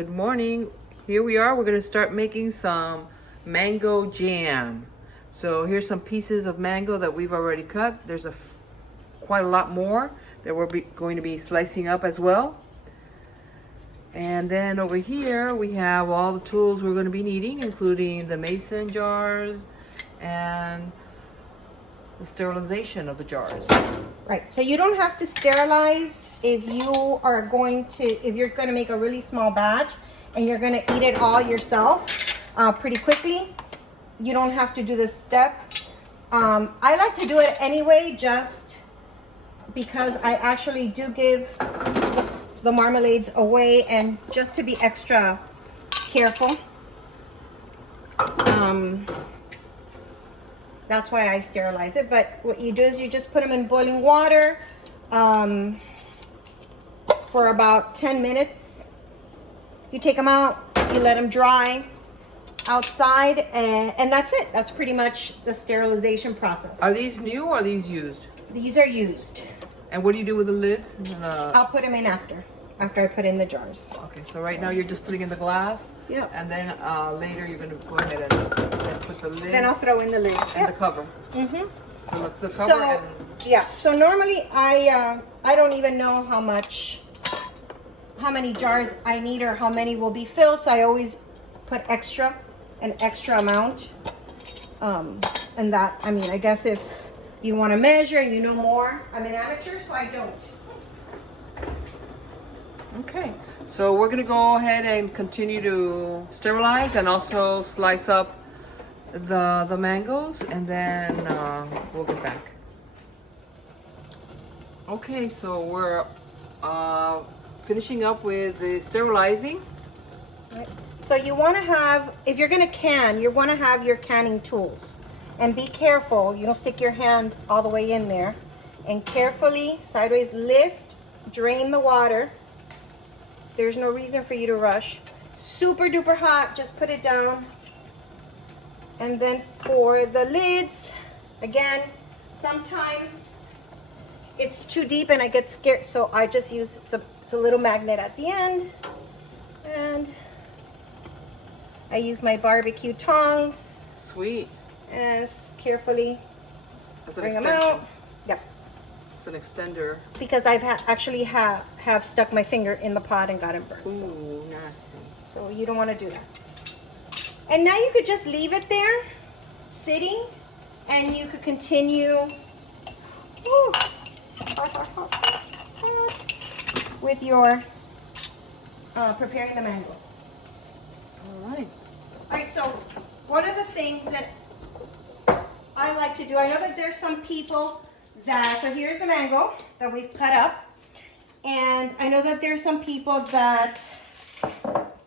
Good morning. Here we are. We're going to start making some mango jam. So here's some pieces of mango that we've already cut. There's quite a lot more that we're going to be slicing up as well. And then over here we have all the tools we're going to be needing, including the mason jars and the sterilization of the jars. Right, so you don't have to sterilize if you're going to make a really small batch and you're going to eat it all yourself pretty quickly. You don't have to do this step. I like to do it anyway, just because I actually do give the marmalades away, and just to be extra careful. That's why I sterilize it. But what you do is you just put them in boiling water for about 10 minutes. You take them out, you let them dry outside, and that's it. That's pretty much the sterilization process. Are these new or are these used? These are used. And what do you do with the lids? I'll put them in after I put in the jars. Okay, so right now you're just putting in the glass. Yeah. And then later you're going to go ahead and put the lid. Then I'll throw in the lids. And the cover. Mm-hmm. So that's the cover. So, yeah. So normally I don't even know how many jars I need or how many will be filled. So I always put an extra amount. And that, I mean, I guess if you want to measure and you know more, I'm an amateur, so I don't. Okay, so we're gonna go ahead and continue to sterilize and also slice up the mangoes, and then we'll get back. Okay, so we're finishing up with the sterilizing. Right. So you want to have, if you're going to can, you want to have your canning tools. And be careful, you don't stick your hand all the way in there. And carefully, sideways, lift, drain the water. There's no reason for you to rush. Super duper hot, just put it down. And then for the lids, again, sometimes it's too deep and I get scared, so I just use, it's a little magnet at the end. And I use my barbecue tongs. Sweet. And carefully bring them out. Yep. It's an extender. Because I've actually have stuck my finger in the pot and gotten burnt. Ooh, so. nasty. So you don't want to do that. And now you could just leave it there, sitting, and you could continue with your preparing the mango. All right. All right, so one of the things that I like to do, I know that there's some people so here's the mango that we've cut up. And I know that there's some people that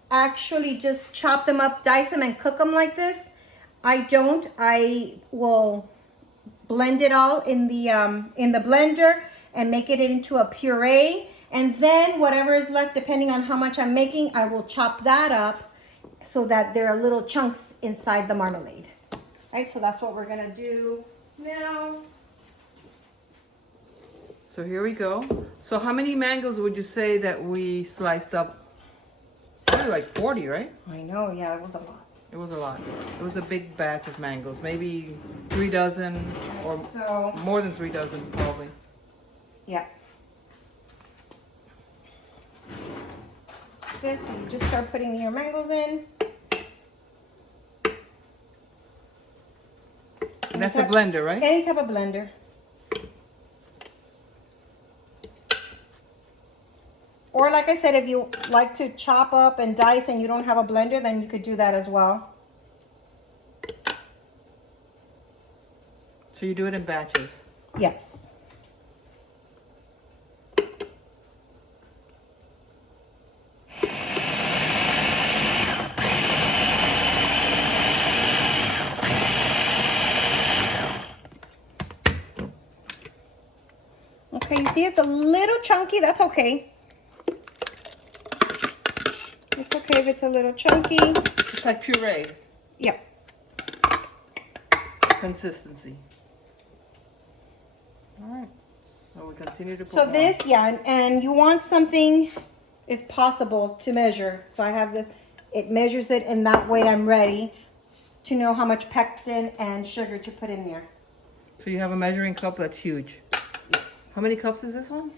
actually just chop them up, dice them, and cook them like this. I don't. I will blend it all in the blender and make it into a puree. And then whatever is left, depending on how much I'm making, I will chop that up so that there are little chunks inside the marmalade. Right, so that's what we're gonna do now. So here we go. So how many mangoes would you say that we sliced up? Probably like 40, right? I know, yeah, it was a lot. It was a lot. It was a big batch of mangoes, maybe 3 dozen or so, more than 3 dozen probably. Yeah. This, so you just start putting your mangoes in. And that's a blender, right? Any type of blender. Or like I said, if you like to chop up and dice and you don't have a blender, then you could do that as well. So you do it in batches? Yes. Okay, you see it's a little chunky. That's okay. It's okay if it's a little chunky. It's like puree. Yep. Consistency. All right. So we continue to put So more. this, yeah, and you want something if possible, to measure. So I have the, it measures it, and that way I'm ready to know how much pectin and sugar to put in there. So you have a measuring cup that's huge. Yes. How many cups is this one?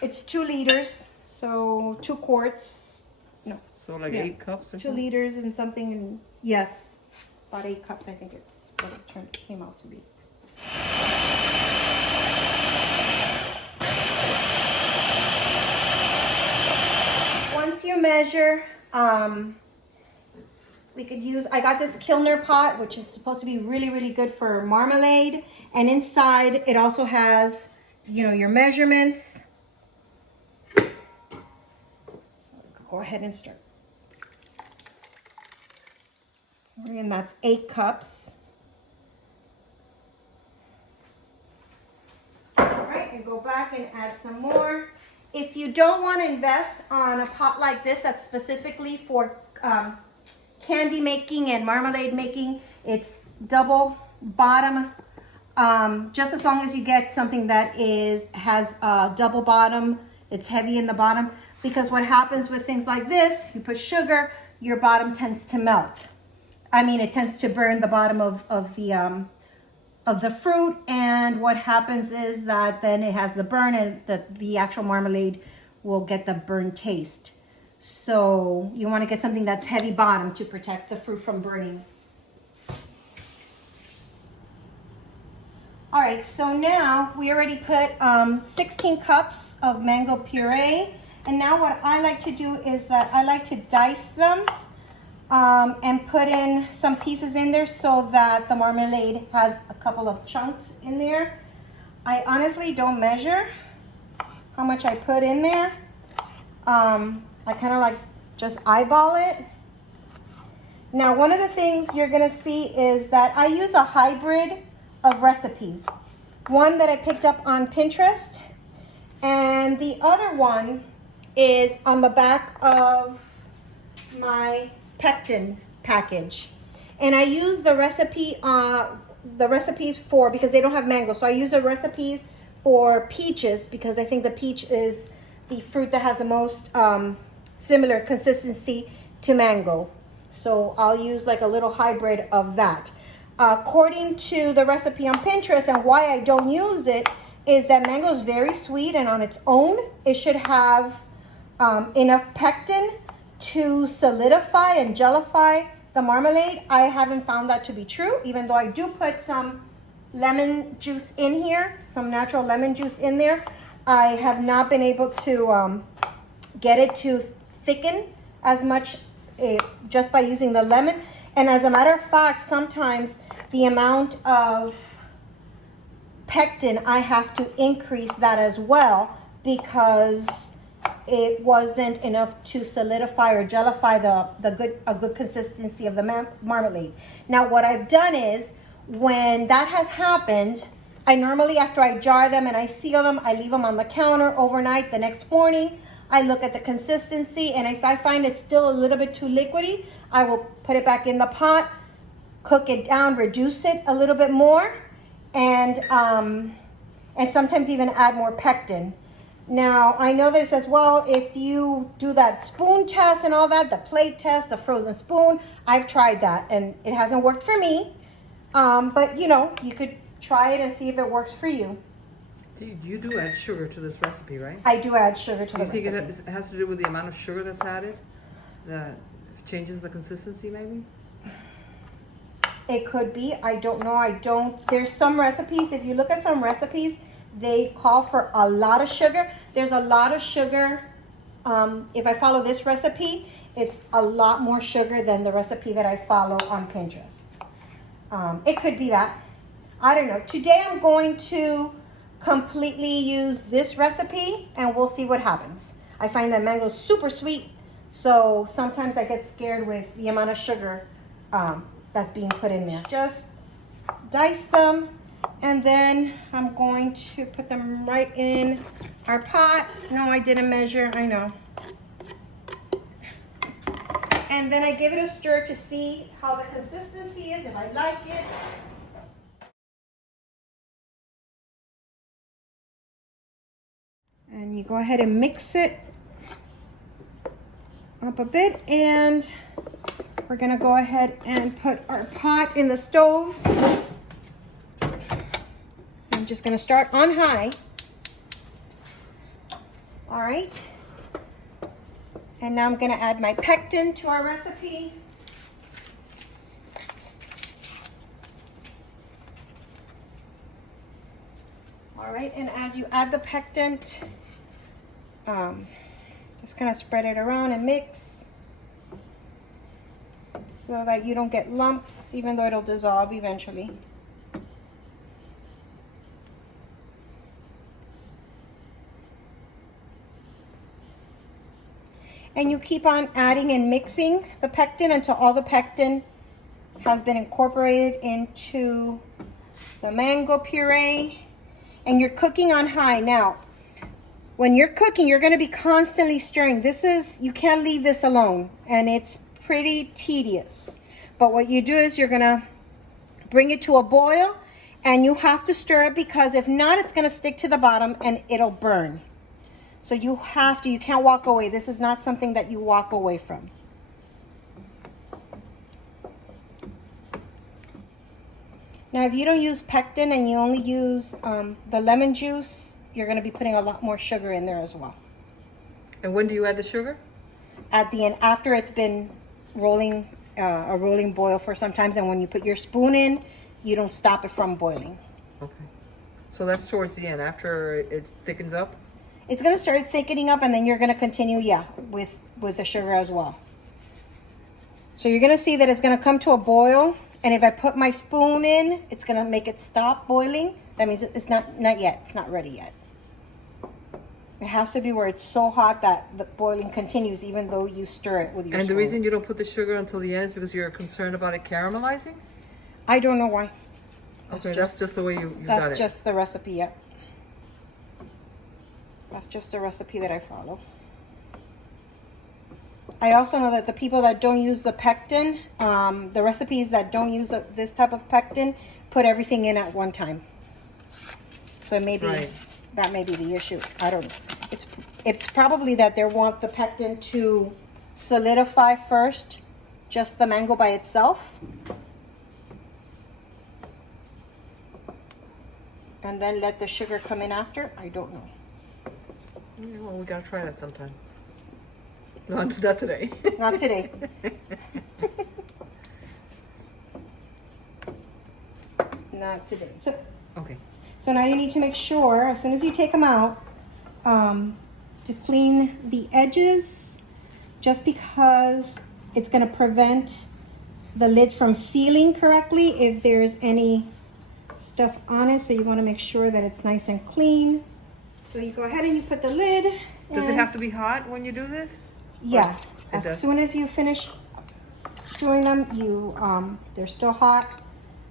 It's 2 liters, so 2 quarts. No, So like Yeah. 8 cups or 2 something? liters and something, and yes, about 8 cups. I think it's what it came out to be. Once you measure, we could use, I got this Kilner pot, which is supposed to be really, really good for marmalade. And inside it also has, you know, your measurements. So go ahead and start. And that's 8 cups. All right, and go back and add some more. If you don't want to invest on a pot like this that's specifically for candy making and marmalade making, it's double bottom. Just as long as you get something that has a double bottom, it's heavy in the bottom, because what happens with things like this, you put sugar, your bottom tends to melt. I mean, it tends to burn the bottom of the fruit, and what happens is that then it has the burn, and the actual marmalade will get the burn taste. So you want to get something that's heavy bottom to protect the fruit from burning. All right, so now we already put 16 cups of mango puree, and now what I like to do is that I like to dice them and put in some pieces in there so that the marmalade has a couple of chunks in there. I honestly don't measure how much I put in there. I kind of like just eyeball it. Now, one of the things you're gonna see is that I use a hybrid of recipes. One that I picked up on Pinterest, and the other one is on the back of my pectin package. And I use the recipes for, because they don't have mango, so I use the recipes for peaches, because I think the peach is the fruit that has the most similar consistency to mango. So I'll use like a little hybrid of that. According to the recipe on Pinterest, and why I don't use it, is that mango is very sweet, and on its own it should have enough pectin to solidify and gellify the marmalade. I haven't found that to be true, even though I do put some lemon juice in here, some natural lemon juice in there. I have not been able to get it to thicken as much just by using the lemon. And as a matter of fact, sometimes the amount of pectin, I have to increase that as well, because it wasn't enough to solidify or gellify a good consistency of the marmalade. Now, what I've done is, when that has happened, I normally, after I jar them and I seal them, I leave them on the counter overnight. The next morning, I look at the consistency, and if I find it's still a little bit too liquidy, I will put it back in the pot, cook it down, reduce it a little bit more, and sometimes even add more pectin. Now, I know that it says, well, if you do that spoon test and all that, the plate test, the frozen spoon, I've tried that and it hasn't worked for me. But you know, you could try it and see if it works for you. You do add sugar to this recipe, right? I do add sugar to the Do you think recipe. it has to do with the amount of sugar that's added? That changes the consistency, maybe? It could be, I don't know, there's some recipes, if you look at some recipes, they call for a lot of sugar. There's a lot of sugar. If I follow this recipe, it's a lot more sugar than the recipe that I follow on Pinterest. It could be that. I don't know. Today I'm going to completely use this recipe, and we'll see what happens. I find that mango is super sweet, so sometimes I get scared with the amount of sugar that's being put in there. Just dice them, and then I'm going to put them right in our pot. No, I didn't measure, I know. And then I give it a stir to see how the consistency is, if I like it. And you go ahead and mix it. up a bit, and we're gonna go ahead and put our pot in the stove. I'm just gonna start on high. All right. And now I'm gonna add my pectin to our recipe. All right, and as you add the pectin, just kind of spread it around and mix so that you don't get lumps, even though it'll dissolve eventually. And you keep on adding and mixing the pectin until all the pectin has been incorporated into the mango puree. And you're cooking on high. Now, when you're cooking, you're going to be constantly stirring. You can't leave this alone, and it's pretty tedious. But what you do is you're going to bring it to a boil, and you have to stir it, because if not, it's going to stick to the bottom and it'll burn. So you can't walk away. This is not something that you walk away from. Now, if you don't use pectin and you only use the lemon juice, you're going to be putting a lot more sugar in there as well. And when do you add the sugar? At the end, after it's been rolling, a rolling boil for some time, and when you put your spoon in, you don't stop it from boiling. Okay. So that's towards the end, after it thickens up? It's going to start thickening up, and then you're going to continue, with the sugar as well. So you're going to see that it's going to come to a boil. And if I put my spoon in, it's going to make it stop boiling. That means it's not yet. It's not ready yet. It has to be where it's so hot that the boiling continues, even though you stir it with your spoon. And the reason you don't put the sugar until the end is because you're concerned about it caramelizing? I don't know why. Okay, that's just the way you got it. That's just the recipe, yep. That's just the recipe that I follow. I also know that the people that don't use the pectin, the recipes that don't use this type of pectin, put everything in at one time. So maybe that may be the issue. I don't know. It's probably that they want the pectin to solidify first, just the mango by itself. And then let the sugar come in after. I don't know. Yeah, well, we gotta try that sometime. No, not today. Not today. Not today. So now you need to make sure, as soon as you take them out, to clean the edges, just because it's going to prevent the lids from sealing correctly if there's any stuff on it. So you want to make sure that it's nice and clean. So you go ahead and you put the lid. Does it have to be hot when you do this? Yeah. As soon as you finish doing them, they're still hot.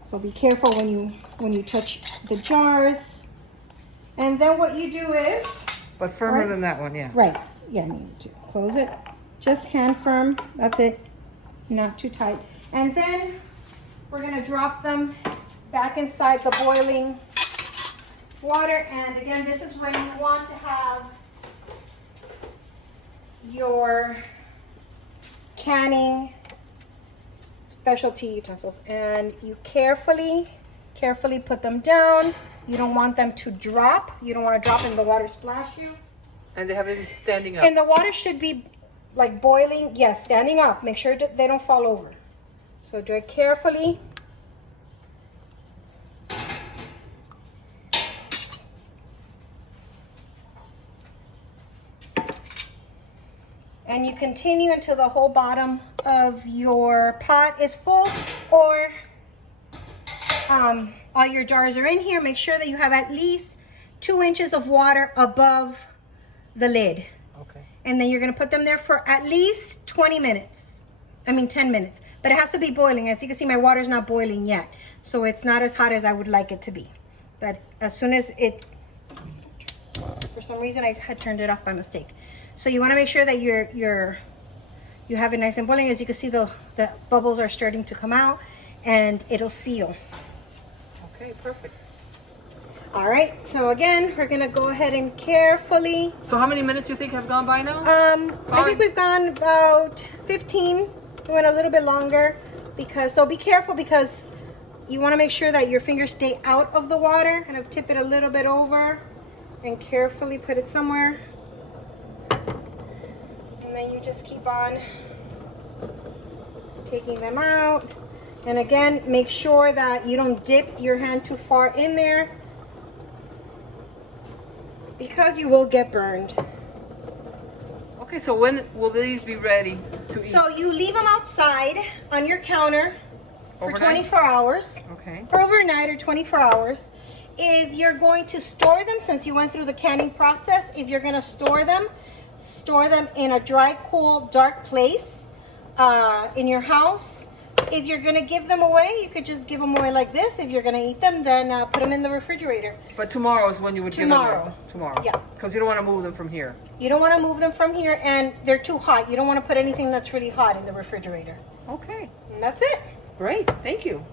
So be careful when you touch the jars. And then what you do is... But firmer than that one, yeah. Right. Yeah, you need to close it. Just hand firm. That's it. Not too tight. And then we're going to drop them back inside the boiling water. And again, this is when you want to have your canning specialty utensils, and you carefully put them down. You don't want them to drop. You don't want to drop and the water splash you. And they have it standing up. And the water should be like boiling. Yes, standing up. Make sure that they don't fall over. So do it carefully. And you continue until the whole bottom of your pot is full, or all your jars are in here. Make sure that you have at least 2 inches of water above the lid. Okay. And then you're going to put them there for at least 10 minutes. But it has to be boiling. As you can see, my water's not boiling yet. So it's not as hot as I would like it to be. But as soon as for some reason I had turned it off by mistake. So you want to make sure that you have it nice and boiling. As you can see, the bubbles are starting to come out, and it'll seal. Okay, perfect. All right, so again, we're gonna go ahead and carefully. So how many minutes you think have gone by now? I think we've gone about 15. We went a little bit longer because, so be careful because you want to make sure that your fingers stay out of the water. Kind of tip it a little bit over and carefully put it somewhere. And then you just keep on taking them out. And again, make sure that you don't dip your hand too far in there because you will get burned. Okay, so when will these be ready to eat? So you leave them outside on your counter for Overnight? 24 hours. Okay. For overnight or 24 hours. If you're going to store them, since you went through the canning process, if you're going to store them in a dry, cool, dark place in your house. If you're going to give them away, you could just give them away like this. If you're going to eat them, then put them in the refrigerator. But tomorrow is when you would Tomorrow. give them tomorrow. Yeah. Because you don't want to move them from here. You don't want to move them from here, and they're too hot. You don't want to put anything that's really hot in the refrigerator. Okay. And that's it. Great. Thank you.